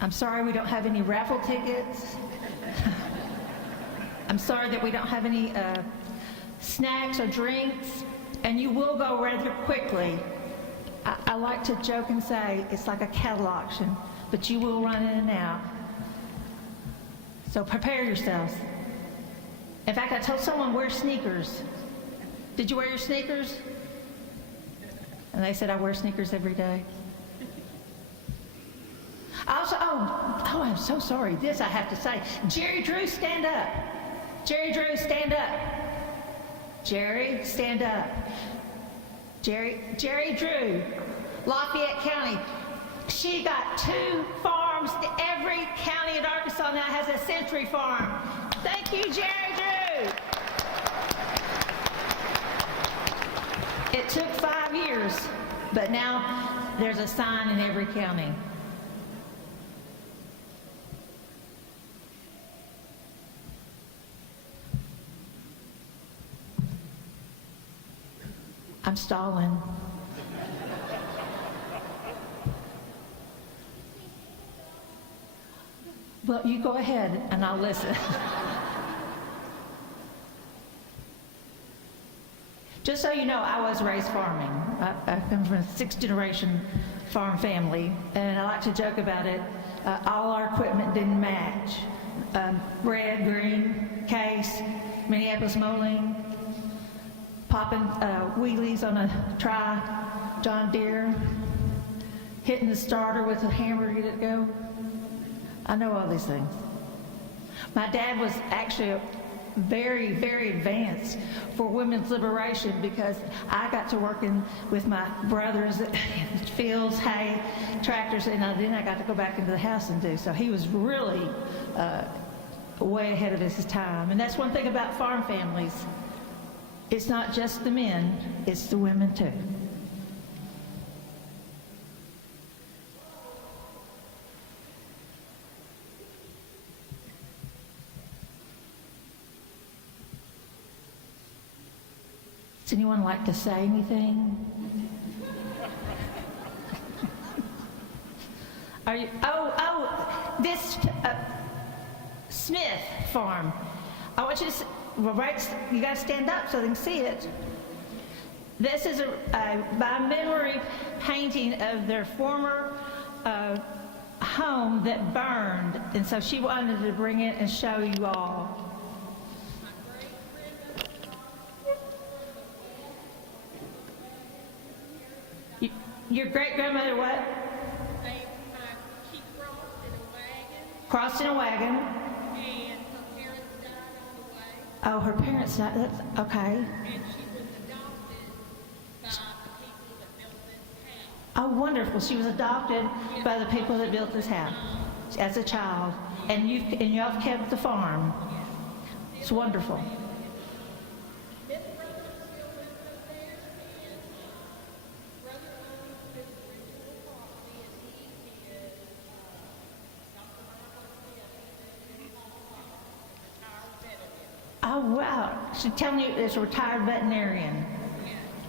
I'm sorry we don't have any raffle tickets. I'm sorry that we don't have any snacks or drinks, and you will go rather quickly. I like to joke and say it's like a cattle auction, but you will run in and out. So prepare yourselves. In fact, I told someone wear sneakers. Did you wear your sneakers? And they said I wear sneakers every day. Also, I'm so sorry. This I have to say. Jerry Drew, stand up. Jerry Drew, stand up. Jerry, stand up. Jerry Drew, Lafayette County. She got 2 farms. Every county in Arkansas now has a Century Farm. Thank you, Jerry Drew. It took 5 years, but now there's a sign in every county. I'm stalling. Well, you go ahead and I'll listen. Just so you know, I was raised farming. I come from a 6th-generation farm family, and I like to joke about it. All our equipment didn't match. Red, green, case, Minneapolis molding, popping wheelies on a John Deere, hitting the starter with a hammer to get it to go. I know all these things. My dad was actually very, very advanced for women's liberation because I got to working with my brothers in fields, hay, tractors, and then I got to go back into the house and do. So he was really way ahead of his time. And that's one thing about farm families. It's not just the men, it's the women too. Does anyone like to say anything? Are you? This Smith Farm. I want you to. You got to stand up so they can see it. This is a by memory painting of their former home that burned, and so she wanted to bring it and show you all. Your great-grandmother what? She crossed in a wagon. Crossed in a wagon. And her parents died on the way. Oh, her parents died. That's okay. And she was adopted by the people that built this house. Oh, wonderful. She was adopted by the people that built this house as a child. And you all kept the farm. It's wonderful. This brother still lives up there, and brother owns his original property, and he is Dr. Michael Smith, retired veteran. Oh, wow. She's telling you it's a retired veterinarian.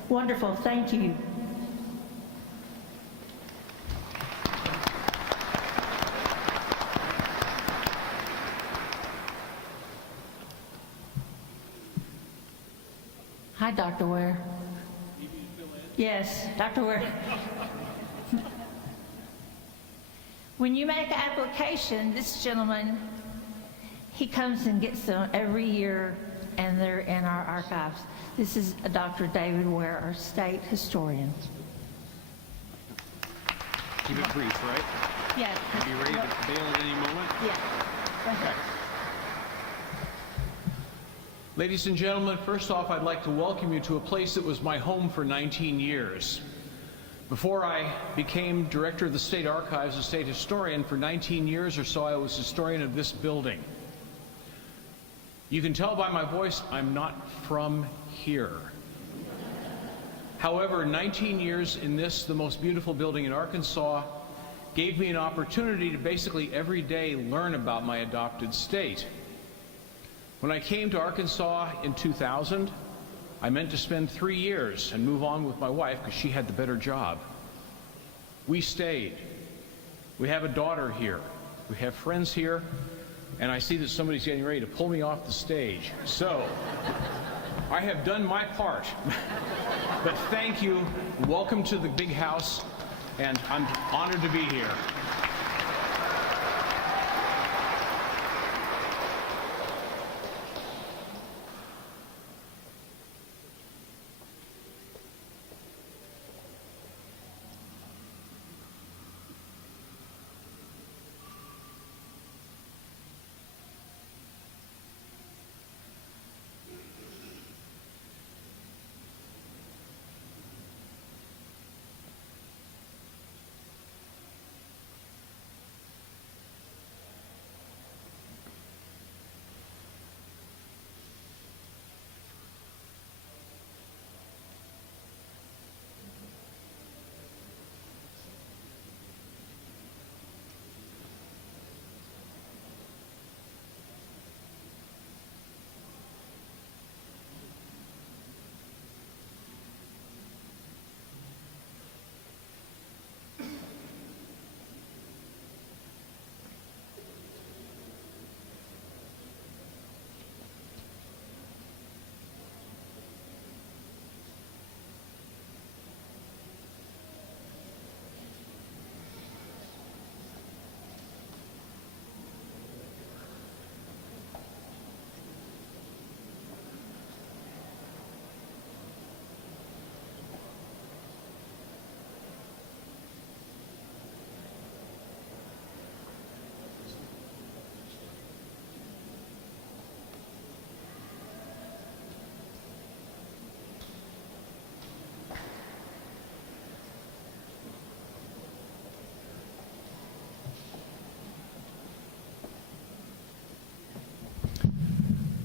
Wonderful. Thank you. Hi, Dr. Ware. Yes, Dr. Ware. When you make an application, this gentleman, he comes and gets them every year, and they're in our archives. This is Dr. David Ware, our state historian. Keep it brief, right? Yeah. You'll be ready to bail at any moment? Yeah. Go ahead. Ladies and gentlemen, first off, I'd like to welcome you to a place that was my home for 19 years. Before I became director of the State Archives and state historian, for 19 years or so, I was historian of this building. You can tell by my voice, I'm not from here. However, 19 years in this, the most beautiful building in Arkansas, gave me an opportunity to basically every day learn about my adopted state. When I came to Arkansas in 2000, I meant to spend 3 years and move on with my wife because she had the better job. We stayed. We have a daughter here. We have friends here, and I see that somebody's getting ready to pull me off the stage. So, I have done my part. But thank you. Welcome to the big house, and I'm honored to be here.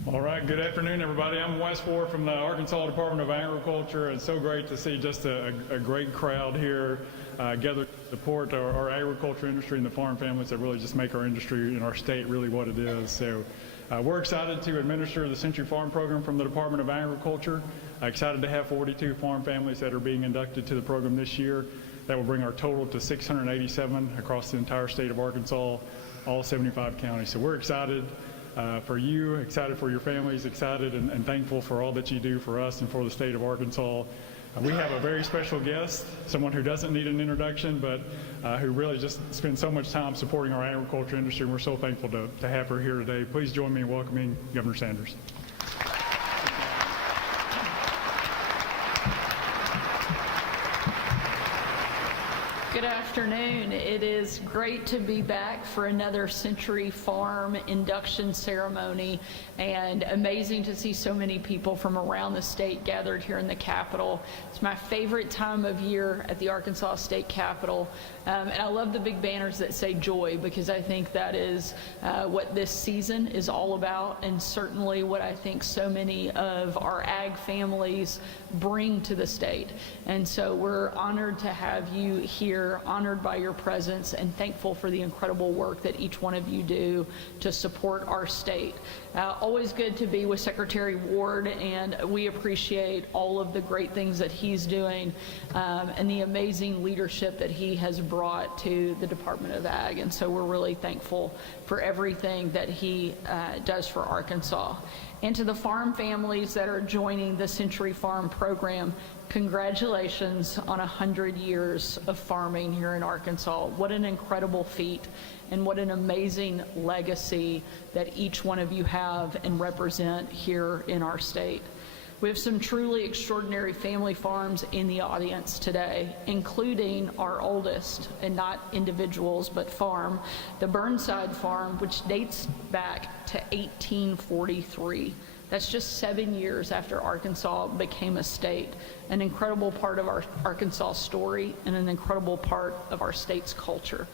All right, good afternoon, everybody. I'm Wes Ford from the Arkansas Department of Agriculture. It's so great to see just a great crowd here gathered to support our agriculture industry and the farm families that really just make our industry and our state really what it is. So we're excited to administer the Century Farm Program from the Department of Agriculture. Excited to have 42 farm families that are being inducted to the program this year. That will bring our total to 687 across the entire state of Arkansas, all 75 counties. So we're excited for you, excited for your families, excited and thankful for all that you do for us and for the state of Arkansas. We have a very special guest, someone who doesn't need an introduction, but who really just spends so much time supporting our agriculture industry, and we're so thankful to have her here today. Please join me in welcoming Governor Sanders. Good afternoon. It is great to be back for another Century Farm induction ceremony, and amazing to see so many people from around the state gathered here in the Capitol. It's my favorite time of year at the Arkansas State Capitol, and I love the big banners that say joy, because I think that is what this season is all about, and certainly what I think so many of our ag families bring to the state. And so we're honored to have you here, honored by your presence, and thankful for the incredible work that each one of you do to support our state. Always good to be with Secretary Ward, and we appreciate all of the great things that he's doing and the amazing leadership that he has brought to the Department of Ag. And so we're really thankful for everything that he does for Arkansas. And to the farm families that are joining the Century Farm Program, congratulations on 100 years of farming here in Arkansas. What an incredible feat, and what an amazing legacy that each one of you have and represent here in our state. We have some truly extraordinary family farms in the audience today, including our oldest, and not individuals, but farm, the Burnside Farm, which dates back to 1843. That's just 7 years after Arkansas became a state. An incredible part of our Arkansas story, and an incredible part of our state's culture.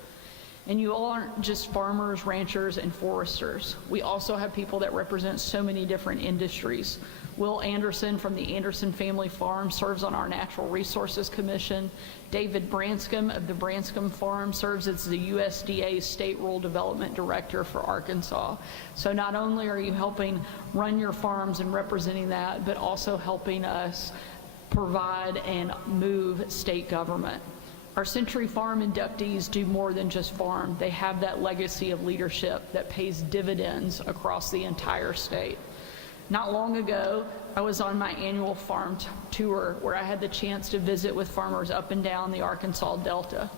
And you all aren't just farmers, ranchers, and foresters. We also have people that represent so many different industries. Will Anderson from the Anderson Family Farm serves on our Natural Resources Commission. David Branscombe of the Branscombe Farm serves as the USDA State Rural Development Director for Arkansas. So not only are you helping run your farms and representing that, but also helping us provide and move state government. Our Century Farm inductees do more than just farm. They have that legacy of leadership that pays dividends across the entire state. Not long ago, I was on my annual farm tour where I had the chance to visit with farmers up and down the Arkansas Delta.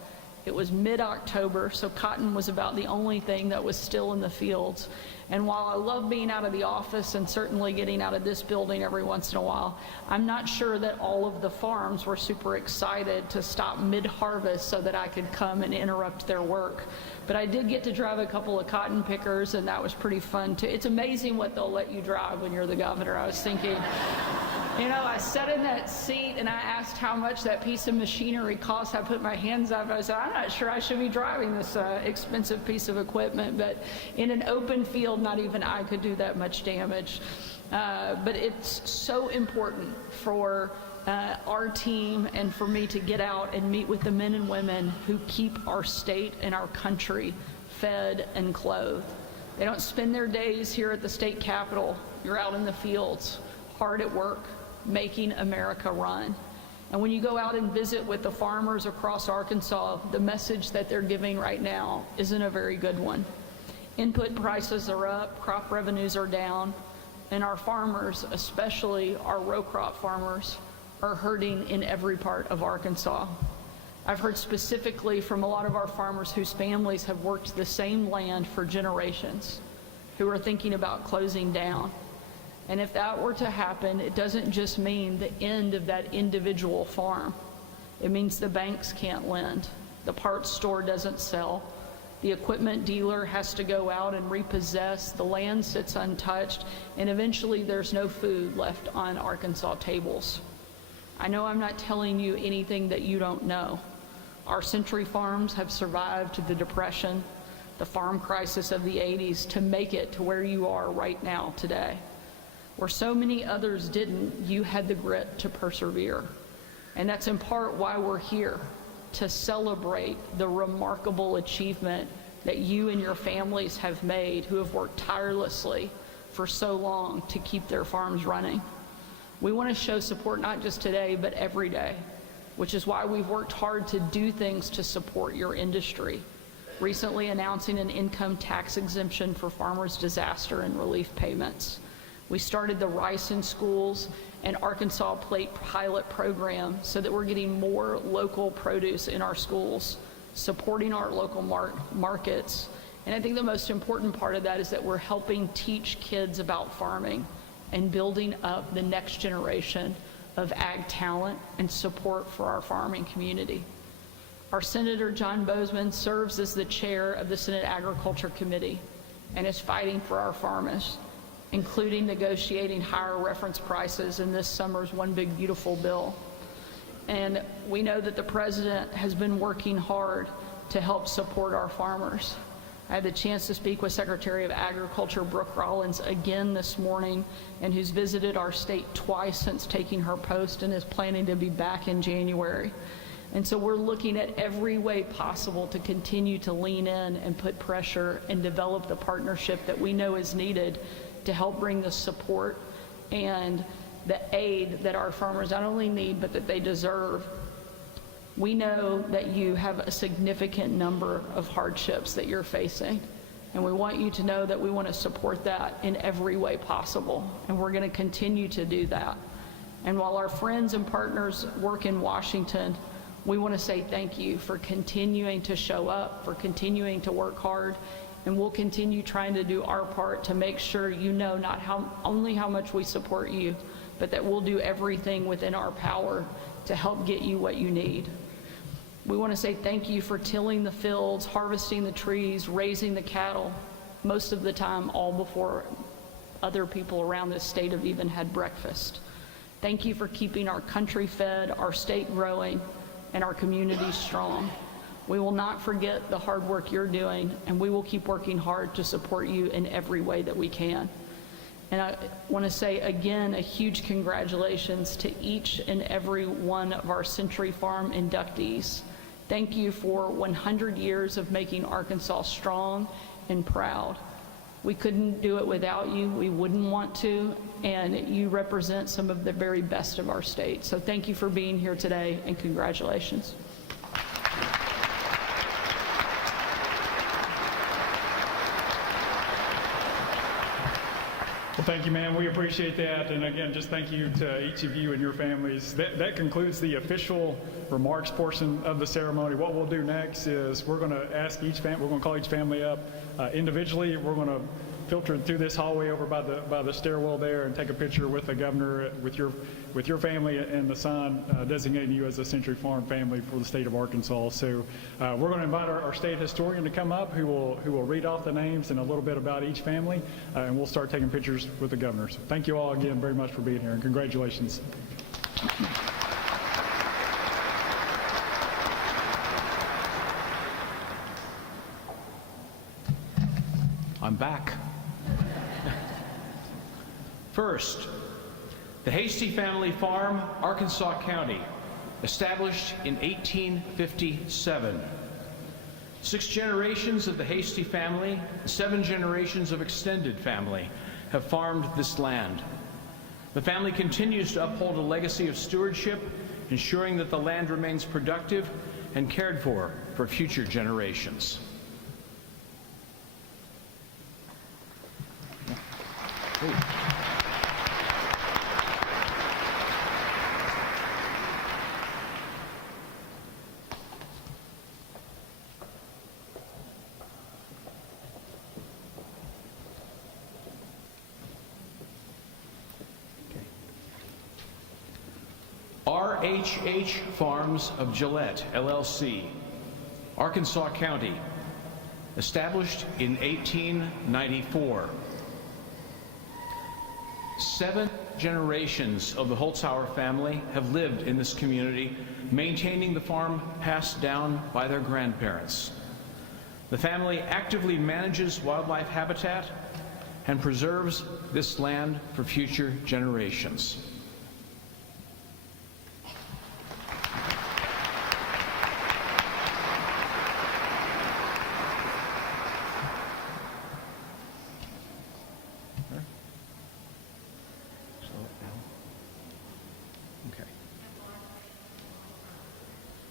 It was mid-October, so cotton was about the only thing that was still in the fields. And while I love being out of the office and certainly getting out of this building every once in a while, I'm not sure that all of the farms were super excited to stop mid-harvest so that I could come and interrupt their work. But I did get to drive a couple of cotton pickers, and that was pretty fun too. It's amazing what they'll let you drive when you're the governor. I was thinking, you know, I sat in that seat and I asked how much that piece of machinery cost. I put my hands up and I said, I'm not sure I should be driving this expensive piece of equipment, but in an open field, not even I could do that much damage. But it's so important for our team and for me to get out and meet with the men and women who keep our state and our country fed and clothed. They don't spend their days here at the state capitol. You're out in the fields, hard at work, making America run. And when you go out and visit with the farmers across Arkansas, the message that they're giving right now isn't a very good one. Input prices are up, crop revenues are down, and our farmers, especially our row crop farmers, are hurting in every part of Arkansas. I've heard specifically from a lot of our farmers whose families have worked the same land for generations, who are thinking about closing down. And if that were to happen, it doesn't just mean the end of that individual farm. It means the banks can't lend, the parts store doesn't sell, the equipment dealer has to go out and repossess, the land sits untouched, and eventually there's no food left on Arkansas tables. I know I'm not telling you anything that you don't know. Our Century Farms have survived the Depression, the farm crisis of the 80s, to make it to where you are right now today. Where so many others didn't, you had the grit to persevere. And that's in part why we're here, to celebrate the remarkable achievement that you and your families have made, who have worked tirelessly for so long to keep their farms running. We want to show support not just today, but every day, which is why we've worked hard to do things to support your industry. Recently announcing an income tax exemption for farmers' disaster and relief payments. We started the Rice in Schools and Arkansas Plate pilot program so that we're getting more local produce in our schools, supporting our local markets. And I think the most important part of that is that we're helping teach kids about farming and building up the next generation of ag talent and support for our farming community. Our Senator John Bozeman serves as the chair of the Senate Agriculture Committee and is fighting for our farmers, including negotiating higher reference prices in this summer's One Big Beautiful Bill. And we know that the President has been working hard to help support our farmers. I had the chance to speak with Secretary of Agriculture Brooke Rollins again this morning, and who's visited our state twice since taking her post and is planning to be back in January. And so we're looking at every way possible to continue to lean in and put pressure and develop the partnership that we know is needed to help bring the support and the aid that our farmers not only need, but that they deserve. We know that you have a significant number of hardships that you're facing, and we want you to know that we want to support that in every way possible, and we're going to continue to do that. And while our friends and partners work in Washington, we want to say thank you for continuing to show up, for continuing to work hard, and we'll continue trying to do our part to make sure you know not only how much we support you, but that we'll do everything within our power to help get you what you need. We want to say thank you for tilling the fields, harvesting the trees, raising the cattle, most of the time all before other people around this state have even had breakfast. Thank you for keeping our country fed, our state growing, and our communities strong. We will not forget the hard work you're doing, and we will keep working hard to support you in every way that we can. And I want to say again a huge congratulations to each and every one of our Century Farm inductees. Thank you for 100 years of making Arkansas strong and proud. We couldn't do it without you. We wouldn't want to, and you represent some of the very best of our state. So thank you for being here today, and congratulations. Well, thank you, ma'am. We appreciate that. And again, just thank you to each of you and your families. That concludes the official remarks portion of the ceremony. What we'll do next is we're going to ask each family, we're going to call each family up individually. We're going to filter through this hallway over by the stairwell there and take a picture with the governor, with your family, and the sign designating you as a Century Farm family for the state of Arkansas. So we're going to invite our state historian to come up, who will read off the names and a little bit about each family, and we'll start taking pictures with the governor. So thank you all again very much for being here, and congratulations. I'm back. First, the Hasty Family Farm, Arkansas County, established in 1857. 6 generations of the Hasty family, 7 generations of extended family have farmed this land. The family continues to uphold a legacy of stewardship, ensuring that the land remains productive and cared for future generations. RHH Farms of Gillette, LLC, Arkansas County, established in 1894. 7 generations of the Holzhauer family have lived in this community, maintaining the farm passed down by their grandparents. The family actively manages wildlife habitat and preserves this land for future generations.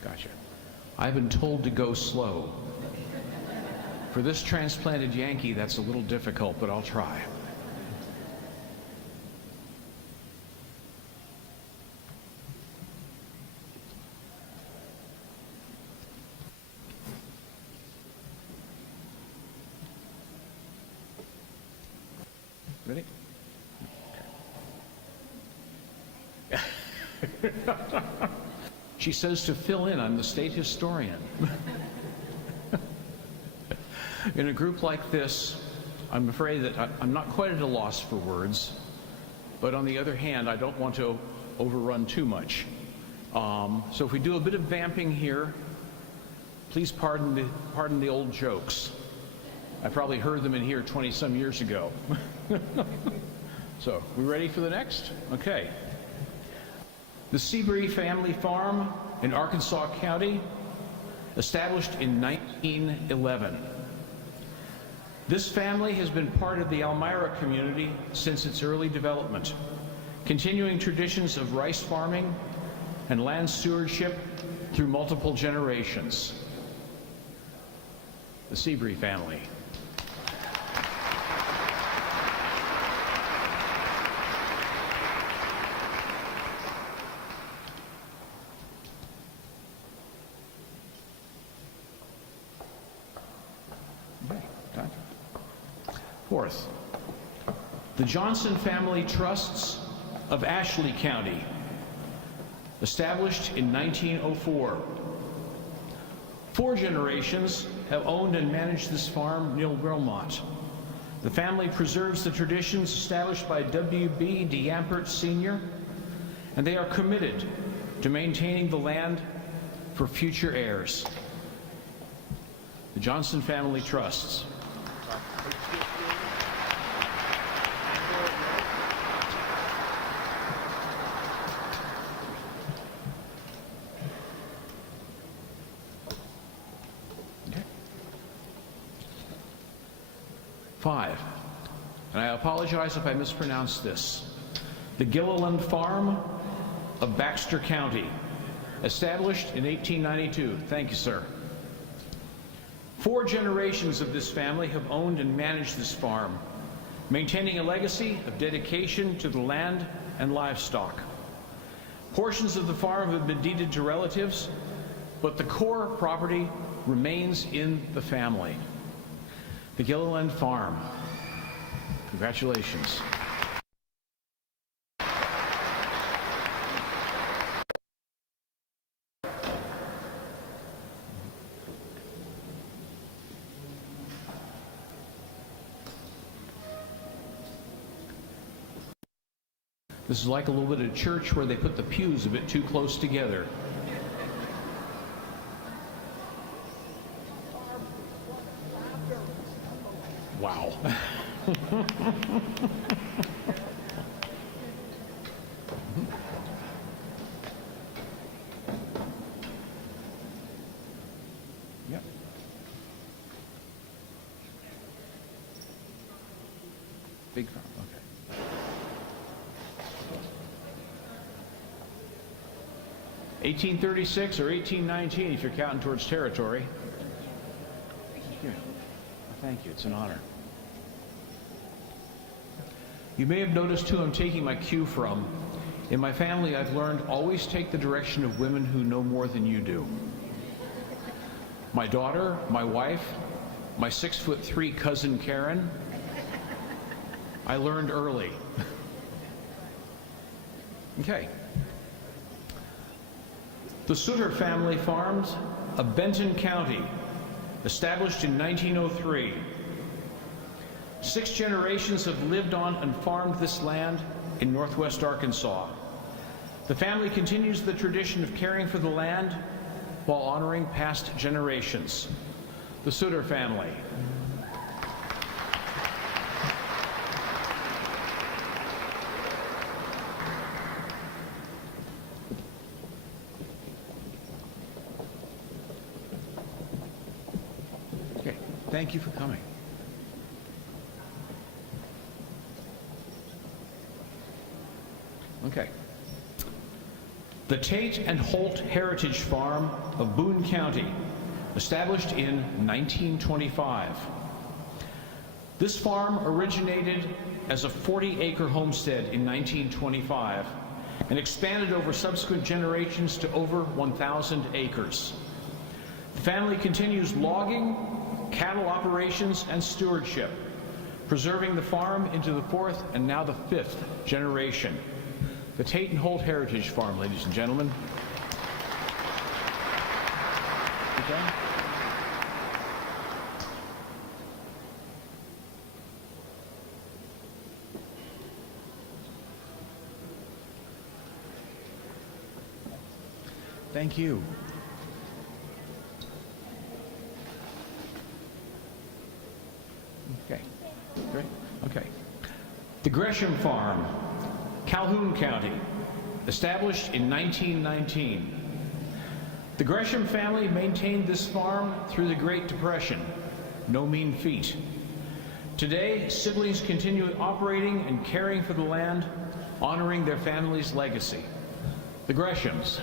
Gotcha. I've been told to go slow. For this transplanted Yankee, that's a little difficult, but I'll try. Ready? Okay. She says to fill in, I'm the state historian. In a group like this, I'm afraid that I'm not quite at a loss for words, but on the other hand, I don't want to overrun too much. So if we do a bit of vamping here, please pardon the old jokes. I probably heard them in here 20-some years ago. So, we ready for the next? Okay. The Seabury Family Farm in Arkansas County, established in 1911. This family has been part of the Elmira community since its early development, continuing traditions of rice farming and land stewardship through multiple generations. The Seabury family. Fourth, the Johnson Family Trusts of Ashley County, established in 1904. 4 generations have owned and managed this farm near Wilmot. The family preserves the traditions established by W.B. DeAmpert Sr., and they are committed to maintaining the land for future heirs. The Johnson Family Trusts. Okay. 5, and I apologize if I mispronounce this, the Gilliland Farm of Baxter County, established in 1892. Thank you, sir. 4 generations of this family have owned and managed this farm. maintaining a legacy of dedication to the land and livestock. Portions of the farm have been deeded to relatives, but the core property remains in the family. The Gilliland Farm. Congratulations. This is like a little bit of church where they put the pews a bit too close together. Wow. Yep. Big farm, okay. 1836 or 1819 if you're counting towards territory. Here. Thank you, it's an honor. You may have noticed who I'm taking my cue from. In my family, I've learned always take the direction of women who know more than you do. My daughter, my wife, my 6'3" cousin Karen, I learned early. Okay. The Sutter family farms of Benton County, established in 1903. 6 generations have lived on and farmed this land in northwest Arkansas. The family continues the tradition of caring for the land while honoring past generations. The Sutter family. Okay, thank you for coming. Okay. The Tate and Holt Heritage Farm of Boone County, established in 1925. This farm originated as a 40-acre homestead in 1925 and expanded over subsequent generations to over 1,000 acres. The family continues logging, cattle operations, and stewardship, preserving the farm into the 4th and now the 5th generation. The Tate and Holt Heritage Farm, ladies and gentlemen. Okay. Thank you. Okay, great, okay. The Gresham Farm, Calhoun County, established in 1919. The Gresham family maintained this farm through the Great Depression. No mean feat. Today, siblings continue operating and caring for the land, honoring their family's legacy. The Greshams.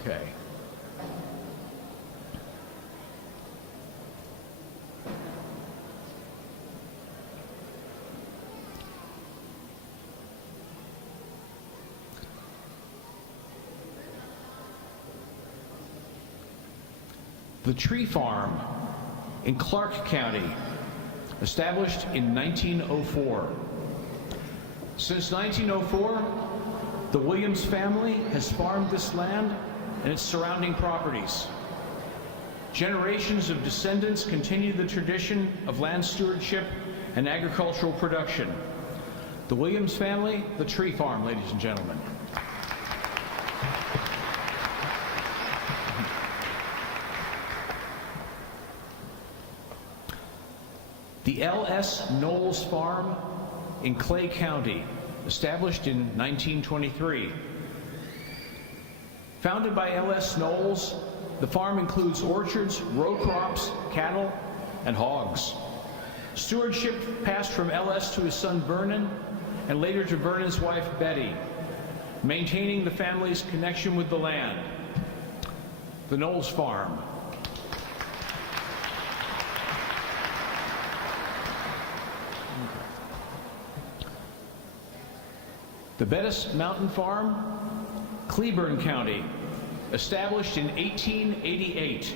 Okay. The Tree Farm in Clark County, established in 1904. Since 1904, the Williams family has farmed this land and its surrounding properties. Generations of descendants continue the tradition of land stewardship and agricultural production. The Williams family, the Tree Farm, ladies and gentlemen. The L.S. Knowles Farm in Clay County, established in 1923. Founded by L.S. Knowles, the farm includes orchards, row crops, cattle, and hogs. Stewardship passed from L.S. to his son Vernon, and later to Vernon's wife Betty, maintaining the family's connection with the land. The Knowles Farm. The Bettis Mountain Farm, Cleburne County, established in 1888.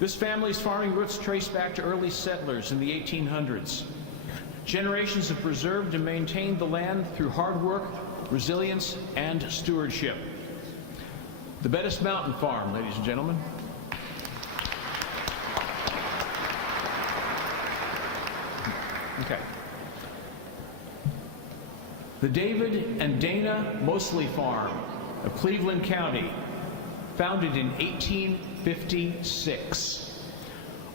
This family's farming roots trace back to early settlers in the 1800s. Generations have preserved and maintained the land through hard work, resilience, and stewardship. The Bettis Mountain Farm, ladies and gentlemen. Okay. The David and Dana Mosley Farm of Cleveland County, founded in 1856.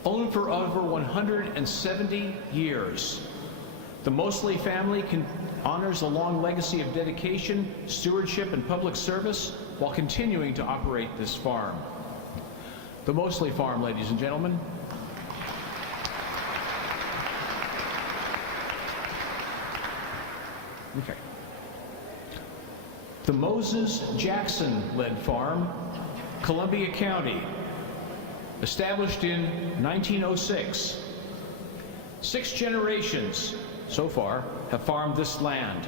Owned for over 170 years. The Mosley family honors a long legacy of dedication, stewardship, and public service while continuing to operate this farm. The Mosley Farm, ladies and gentlemen. Okay. The Moses Jackson-led farm, Columbia County, established in 1906. 6 generations so far have farmed this land.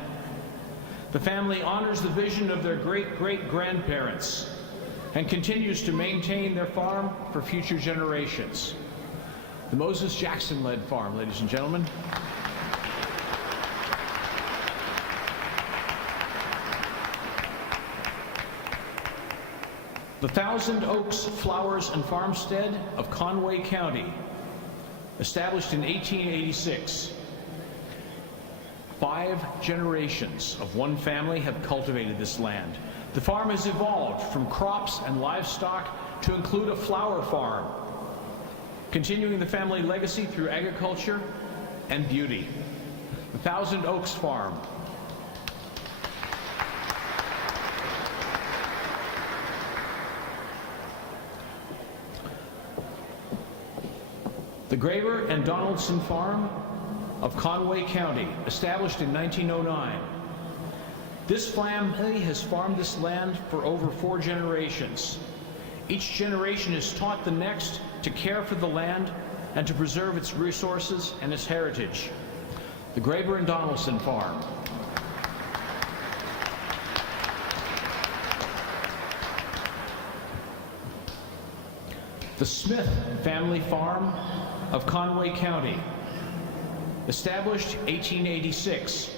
The family honors the vision of their great-great-grandparents and continues to maintain their farm for future generations. The Moses Jackson-led farm, ladies and gentlemen. The Thousand Oaks Flowers and Farmstead of Conway County, established in 1886. 5 generations of one family have cultivated this land. The farm has evolved from crops and livestock to include a flower farm, continuing the family legacy through agriculture and beauty. The Thousand Oaks Farm. The Graber and Donaldson Farm of Conway County, established in 1909. This family has farmed this land for over 4 generations. Each generation has taught the next to care for the land and to preserve its resources and its heritage. The Graber and Donaldson Farm. The Smith Family Farm of Conway County, established 1886.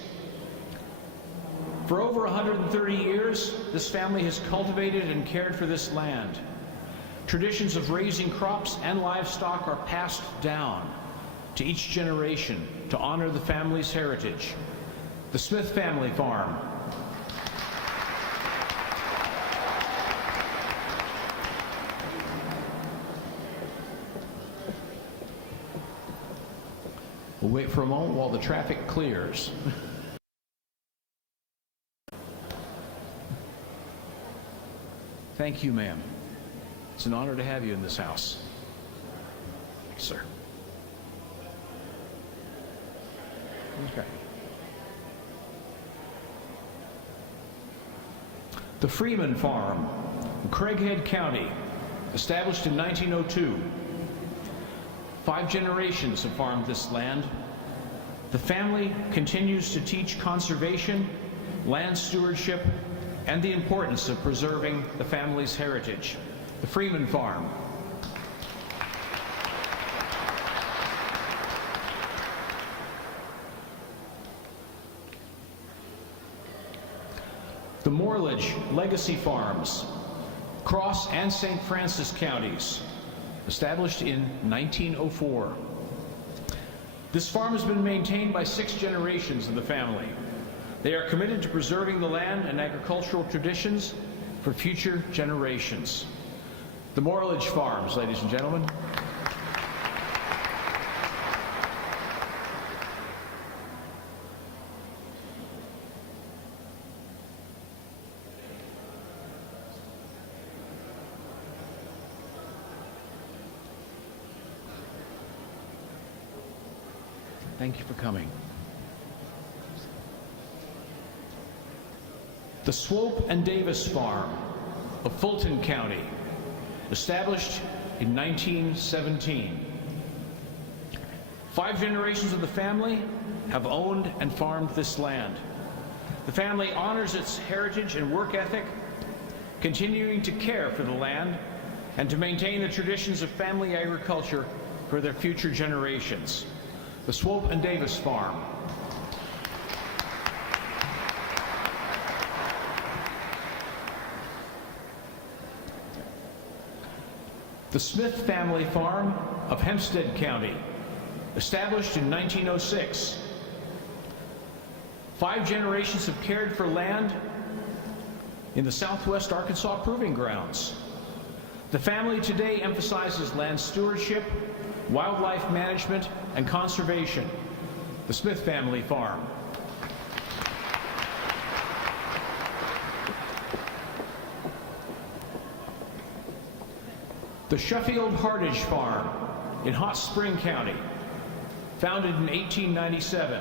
For over 130 years, this family has cultivated and cared for this land. Traditions of raising crops and livestock are passed down to each generation to honor the family's heritage. The Smith Family Farm. We'll wait for a moment while the traffic clears. Thank you, ma'am. It's an honor to have you in this house. Sir. Okay. The Freeman Farm, Craighead County, established in 1902. 5 generations have farmed this land. The family continues to teach conservation, land stewardship, and the importance of preserving the family's heritage. The Freeman Farm. The Morledge Legacy Farms, Cross and St. Francis counties, established in 1904. This farm has been maintained by 6 generations of the family. They are committed to preserving the land and agricultural traditions for future generations. The Morledge Farms, ladies and gentlemen. Thank you for coming. The Swope and Davis Farm of Fulton County, established in 1917. 5 generations of the family have owned and farmed this land. The family honors its heritage and work ethic, continuing to care for the land and to maintain the traditions of family agriculture for their future generations. The Swope and Davis Farm. The Smith family farm of Hempstead County, established in 1906. 5 generations have cared for land in the Southwest Arkansas Proving Grounds. The family today emphasizes land stewardship, wildlife management, and conservation. The Smith family farm. The Sheffield Hardage Farm in Hot Spring County, founded in 1897.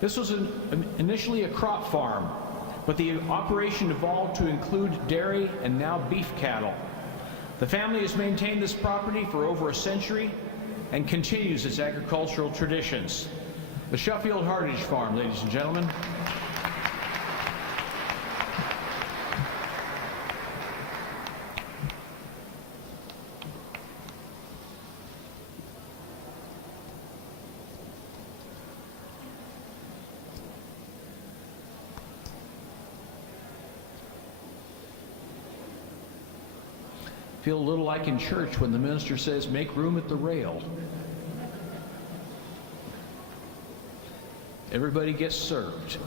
This was initially a crop farm, but the operation evolved to include dairy and now beef cattle. The family has maintained this property for over a century and continues its agricultural traditions. The Sheffield Hardage Farm, ladies and gentlemen. Feel a little like in church when the minister says, "Make room at the rail." Everybody gets served.